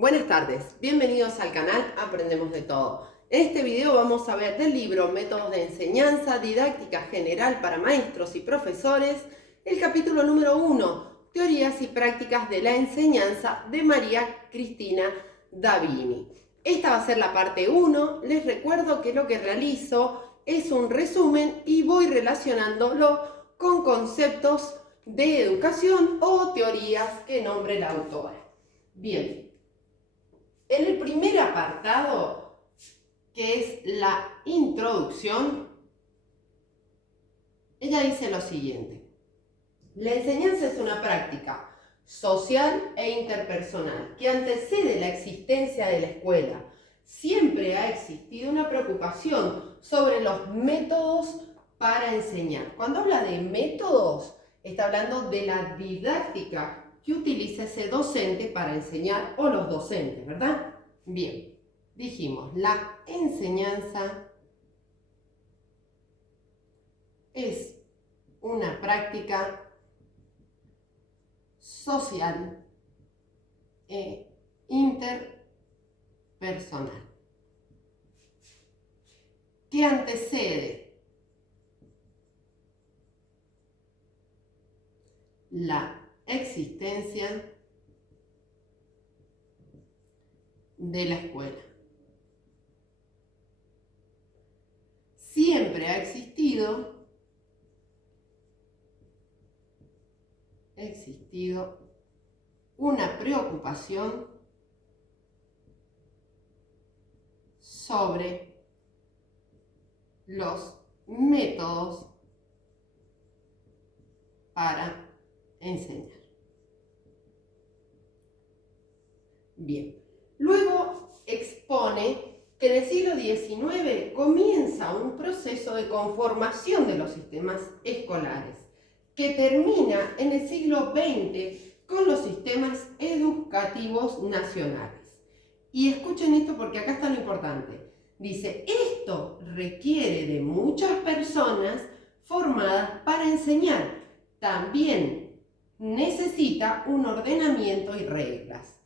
Buenas tardes, bienvenidos al canal Aprendemos de Todo. En este video vamos a ver del libro Métodos de Enseñanza, Didáctica General para Maestros y Profesores, el capítulo número 1, Teorías y Prácticas de la Enseñanza, de María Cristina Davini. Esta va a ser la parte 1. Les recuerdo que lo que realizo es un resumen y voy relacionándolo con conceptos de educación o teorías que nombre la autora. Bien. En el primer apartado, que es la introducción, ella dice lo siguiente: la enseñanza es una práctica social e interpersonal que antecede la existencia de la escuela. Siempre ha existido una preocupación sobre los métodos para enseñar. Cuando habla de métodos, está hablando de la didáctica que utiliza ese docente para enseñar, o los docentes, ¿verdad? Bien, dijimos, la enseñanza es una práctica social e interpersonal que antecede la existencia de la escuela. Siempre ha existido una preocupación sobre los métodos para enseñar. Bien, luego expone que en el siglo XIX comienza un proceso de conformación de los sistemas escolares que termina en el siglo XX con los sistemas educativos nacionales. Y escuchen esto porque acá está lo importante. Dice, esto requiere de muchas personas formadas para enseñar. También necesita un ordenamiento y reglas.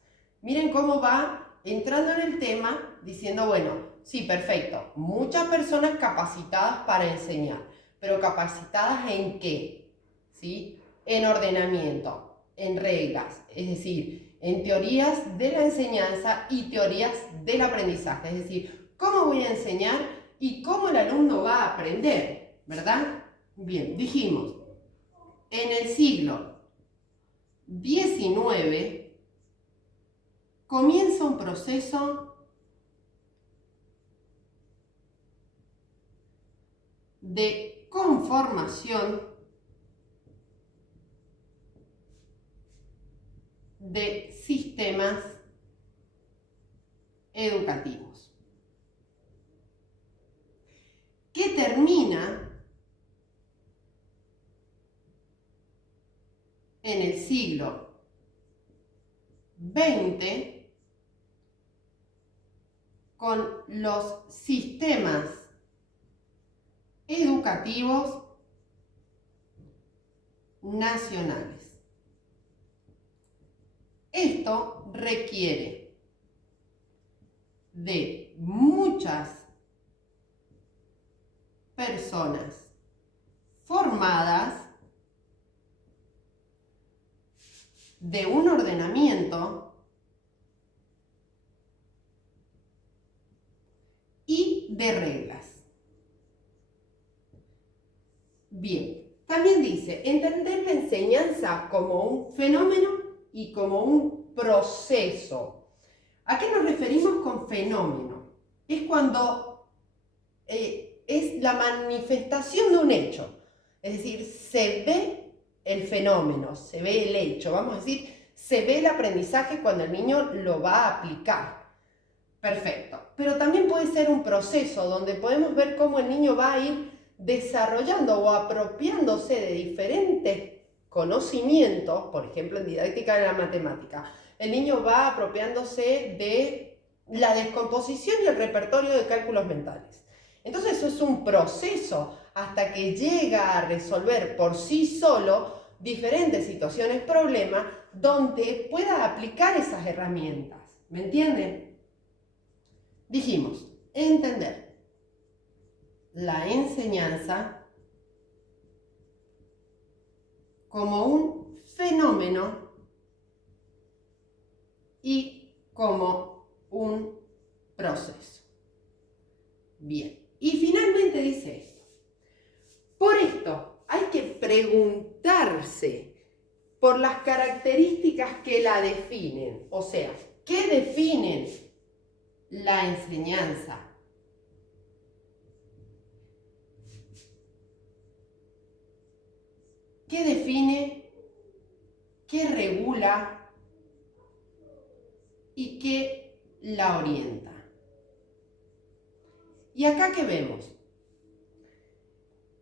Miren cómo va entrando en el tema diciendo, bueno, sí, perfecto, muchas personas capacitadas para enseñar, pero capacitadas ¿en qué? ¿Sí? En ordenamiento, en reglas, es decir, en teorías de la enseñanza y teorías del aprendizaje, es decir, cómo voy a enseñar y cómo el alumno va a aprender, ¿verdad? Bien, dijimos, en el siglo XIX comienza un proceso de conformación de sistemas educativos que termina en el siglo XX con los sistemas educativos nacionales. Esto requiere de muchas personas formadas, de un ordenamiento y de reglas. Bien, también dice, entender la enseñanza como un fenómeno y como un proceso. ¿A qué nos referimos con fenómeno? Es cuando es la manifestación de un hecho. Es decir, se ve el fenómeno, se ve el hecho. Vamos a decir, se ve el aprendizaje cuando el niño lo va a aplicar. Perfecto. Pero también puede ser un proceso donde podemos ver cómo el niño va a ir desarrollando o apropiándose de diferentes conocimientos, por ejemplo en didáctica de la matemática. El niño va apropiándose de la descomposición y el repertorio de cálculos mentales. Entonces eso es un proceso hasta que llega a resolver por sí solo diferentes situaciones, problemas, donde pueda aplicar esas herramientas. ¿Me entienden? Dijimos, entender la enseñanza como un fenómeno y como un proceso. Bien, y finalmente dice esto. Por esto hay que preguntarse por las características que la definen, o sea, ¿qué definen la enseñanza? ¿Qué define? ¿Qué regula? ¿Y qué la orienta? ¿Y acá qué vemos?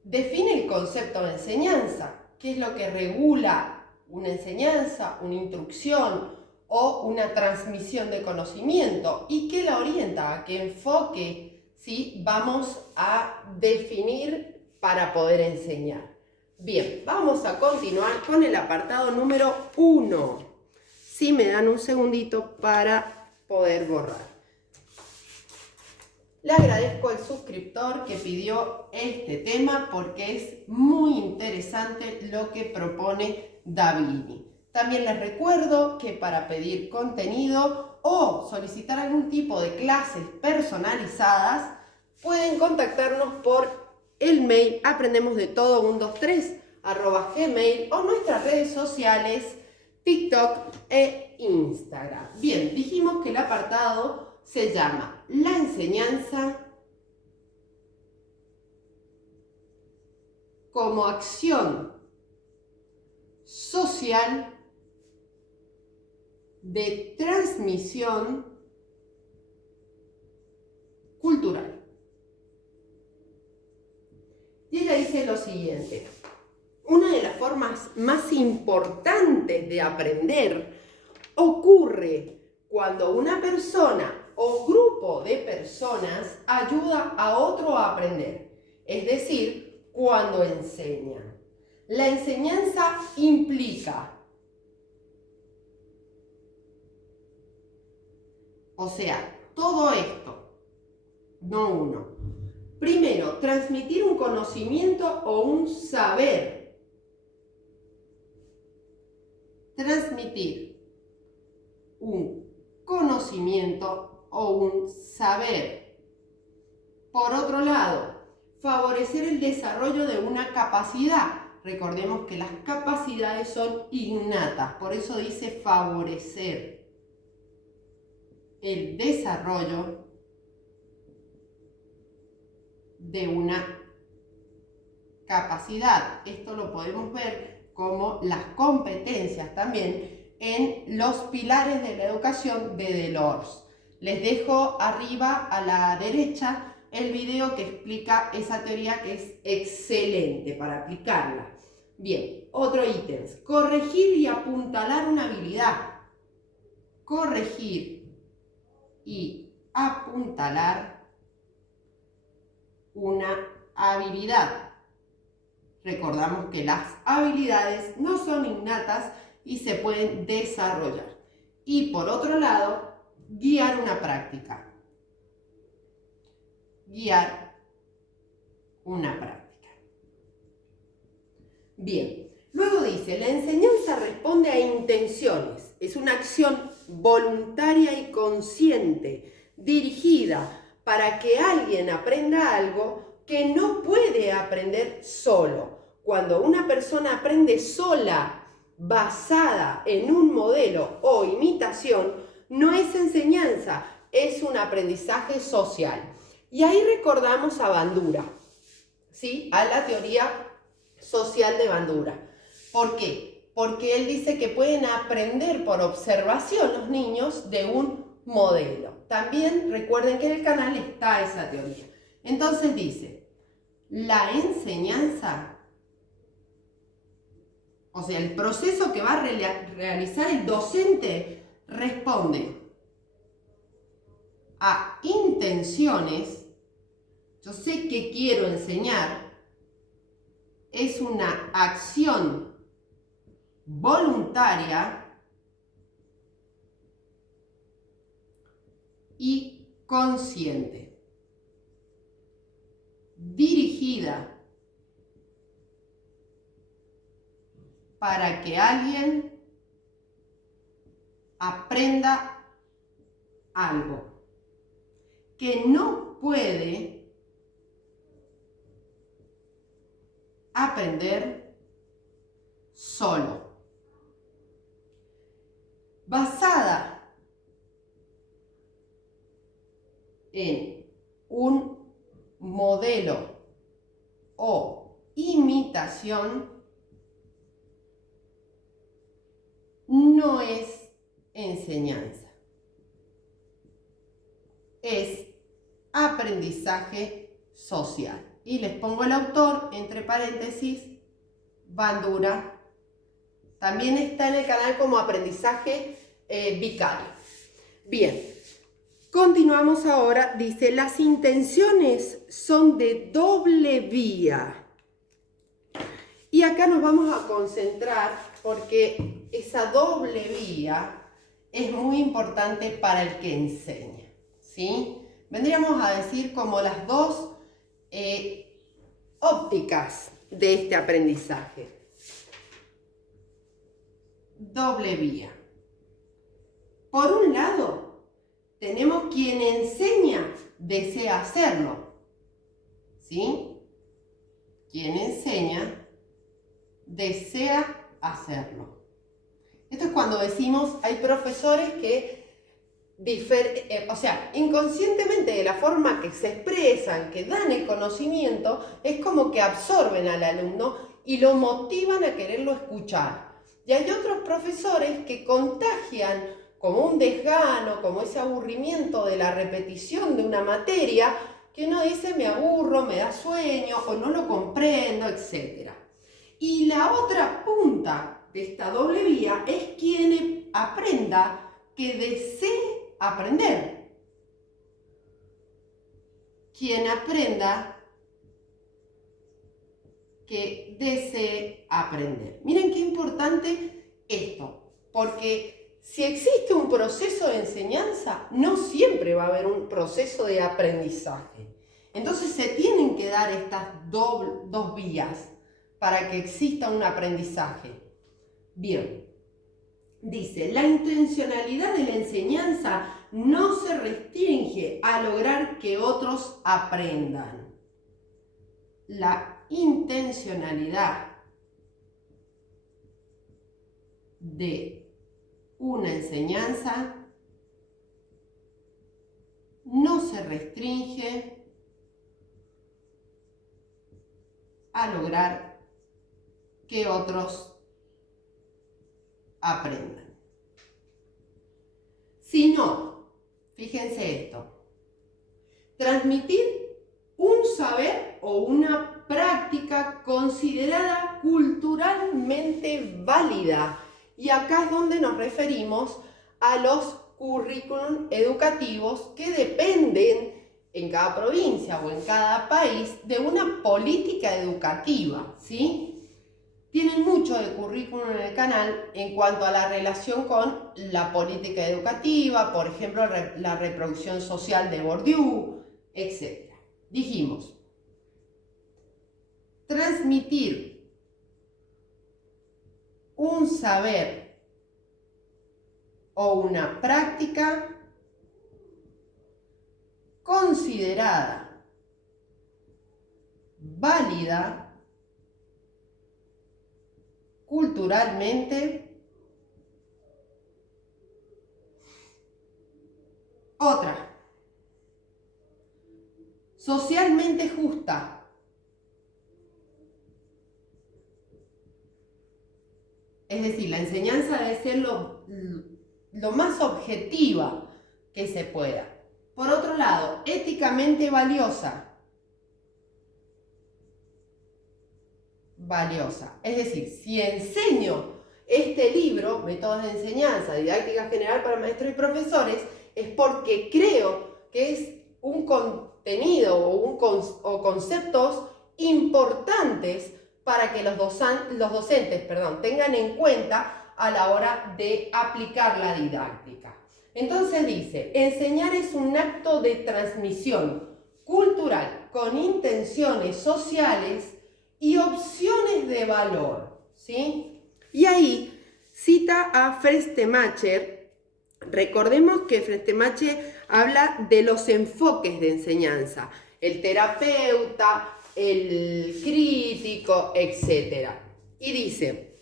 Define el concepto de enseñanza, qué es lo que regula una enseñanza, una instrucción o una transmisión de conocimiento y qué la orienta, a qué enfoque, ¿sí?, vamos a definir para poder enseñar. Bien, vamos a continuar con el apartado número 1. Si me dan un segundito para poder borrar. Le agradezco al suscriptor que pidió este tema porque es muy interesante lo que propone Davini. También les recuerdo que para pedir contenido o solicitar algún tipo de clases personalizadas pueden contactarnos por el mail aprendemosdetodo123@gmail o nuestras redes sociales TikTok e Instagram. Bien, dijimos que el apartado se llama la enseñanza como acción social de transmisión cultural. Y ella dice lo siguiente: una de las formas más importantes de aprender ocurre cuando una persona o grupo de personas ayuda a otro a aprender, es decir, cuando enseñan. La enseñanza implica, o sea, todo esto, no uno. Primero, transmitir un conocimiento o un saber. Transmitir un conocimiento o un saber. Por otro lado, favorecer el desarrollo de una capacidad. Recordemos que las capacidades son innatas, por eso dice favorecer el desarrollo de una capacidad. Esto lo podemos ver como las competencias también en los pilares de la educación de Delors. Les dejo arriba a la derecha el video que explica esa teoría, que es excelente para aplicarla. Bien, otro ítem: corregir y apuntalar una habilidad. Corregir y apuntalar una habilidad. Recordamos que las habilidades no son innatas y se pueden desarrollar. Y por otro lado, guiar una práctica. Guiar una práctica. Bien, luego dice, la enseñanza responde a intenciones. Es una acción voluntaria y consciente, dirigida para que alguien aprenda algo que no puede aprender solo. Cuando una persona aprende sola, basada en un modelo o imitación, no es enseñanza, es un aprendizaje social. Y ahí recordamos a Bandura, ¿sí?, a la teoría social de Bandura. ¿Por qué? Porque él dice que pueden aprender por observación los niños de un modelo. También recuerden que en el canal está esa teoría. Entonces dice, la enseñanza, o sea, el proceso que va a realizar el docente, responde a intenciones. Yo sé que quiero enseñar, es una acción voluntaria y consciente, dirigida para que alguien aprenda algo que no puede aprender solo. Basada en un modelo o imitación, no es enseñanza, es aprendizaje social. Y les pongo el autor, entre paréntesis, Bandura. También está en el canal como aprendizaje vicario. Bien, continuamos ahora. Dice, las intenciones son de doble vía. Y acá nos vamos a concentrar porque esa doble vía es muy importante para el que enseña, ¿sí? Vendríamos a decir como las dos ópticas de este aprendizaje. Doble vía. Por un lado, tenemos quien enseña, desea hacerlo, ¿sí? Quien enseña, desea hacerlo. Esto es cuando decimos, hay profesores que inconscientemente de la forma que se expresan, que dan el conocimiento, es como que absorben al alumno y lo motivan a quererlo escuchar. Y hay otros profesores que contagian como un desgano, como ese aburrimiento de la repetición de una materia, que uno dice me aburro, me da sueño o no lo comprendo, etc. Y la otra punta de esta doble vía es quien aprenda que desee aprender. Quien aprenda que desee aprender. Miren qué importante esto, porque si existe un proceso de enseñanza, no siempre va a haber un proceso de aprendizaje. Entonces se tienen que dar estas dos vías para que exista un aprendizaje. Bien, dice, la intencionalidad de la enseñanza no se restringe a lograr que otros aprendan. La intencionalidad de una enseñanza no se restringe a lograr que otros aprendan. Sino, fíjense esto, transmitir un saber o una práctica considerada culturalmente válida. Y acá es donde nos referimos a los currículum educativos que dependen en cada provincia o en cada país de una política educativa, ¿sí? Tienen mucho de currículum en el canal en cuanto a la relación con la política educativa, por ejemplo, la reproducción social de Bourdieu, etc. Dijimos, transmitir un saber o una práctica considerada válida culturalmente. Otra, socialmente justa. Es decir, la enseñanza debe ser lo más objetiva que se pueda. Por otro lado, éticamente valiosa. Valiosa. Es decir, si enseño este libro, Métodos de Enseñanza, Didáctica General para Maestros y Profesores, es porque creo que es un contenido o conceptos importantes para que los docentes tengan en cuenta a la hora de aplicar la didáctica. Entonces dice, enseñar es un acto de transmisión cultural con intenciones sociales y opciones de valor, ¿sí? Y ahí cita a Frestemacher. Recordemos que Frestemacher habla de los enfoques de enseñanza, el terapeuta, el crítico, etc. Y dice,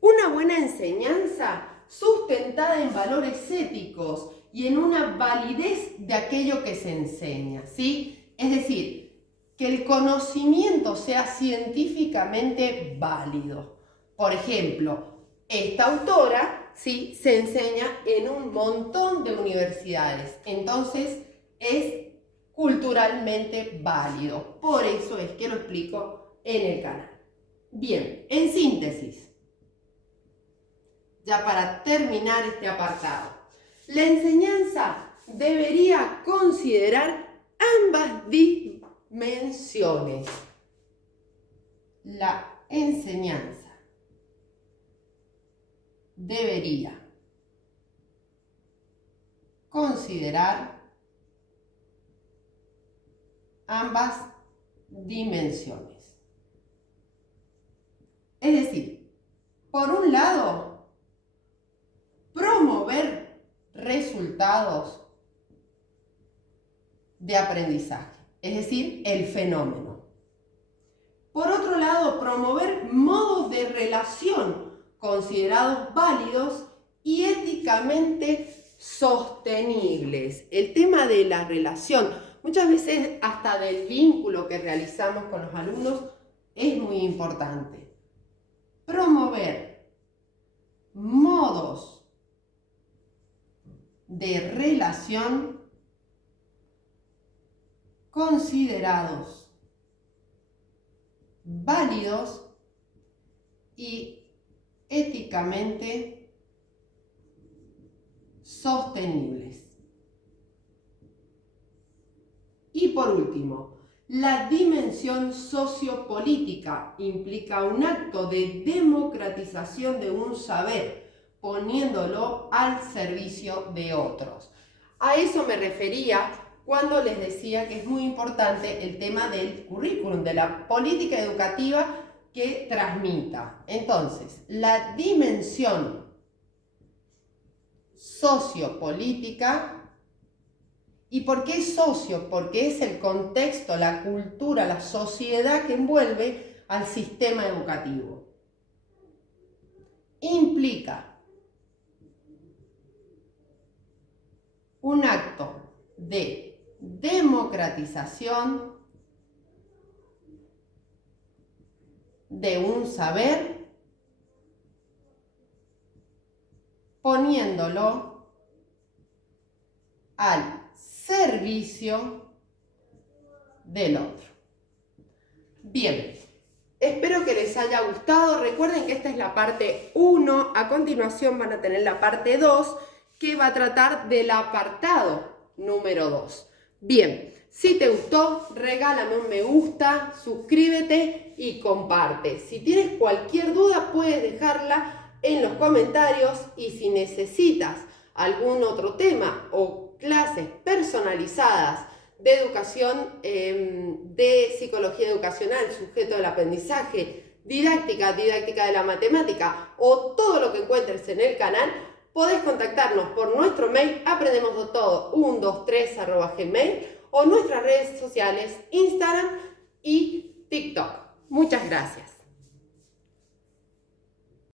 una buena enseñanza sustentada en valores éticos y en una validez de aquello que se enseña, ¿sí? Es decir, que el conocimiento sea científicamente válido. Por ejemplo, esta autora, ¿sí?, se enseña en un montón de universidades, entonces es culturalmente válido. Por eso es que lo explico en el canal. Bien, en síntesis, ya para terminar este apartado, la enseñanza debería considerar ambas dimensiones. La enseñanza debería considerar ambas dimensiones. Es decir, por un lado, promover resultados de aprendizaje, es decir, el fenómeno. Por otro lado, promover modos de relación considerados válidos y éticamente sostenibles. El tema de la relación, muchas veces hasta del vínculo que realizamos con los alumnos, es muy importante. Promover modos de relación considerados válidos y éticamente sostenibles. Y por último, la dimensión sociopolítica implica un acto de democratización de un saber, poniéndolo al servicio de otros. A eso me refería cuando les decía que es muy importante el tema del currículum, de la política educativa que transmita. Entonces, la dimensión sociopolítica. ¿Y por qué socio? Porque es el contexto, la cultura, la sociedad que envuelve al sistema educativo. Implica un acto de democratización de un saber, poniéndolo al servicio del otro. Bien, espero que les haya gustado. Recuerden que esta es la parte 1. A continuación van a tener la parte 2, que va a tratar del apartado número 2. Bien, si te gustó, regálame un me gusta, suscríbete y comparte. Si tienes cualquier duda, puedes dejarla en los comentarios, y si necesitas algún otro tema o clases personalizadas de educación, de psicología educacional, sujeto del aprendizaje, didáctica de la matemática o todo lo que encuentres en el canal, podés contactarnos por nuestro mail aprendemosdetodo123@gmail o nuestras redes sociales Instagram y TikTok. Muchas gracias.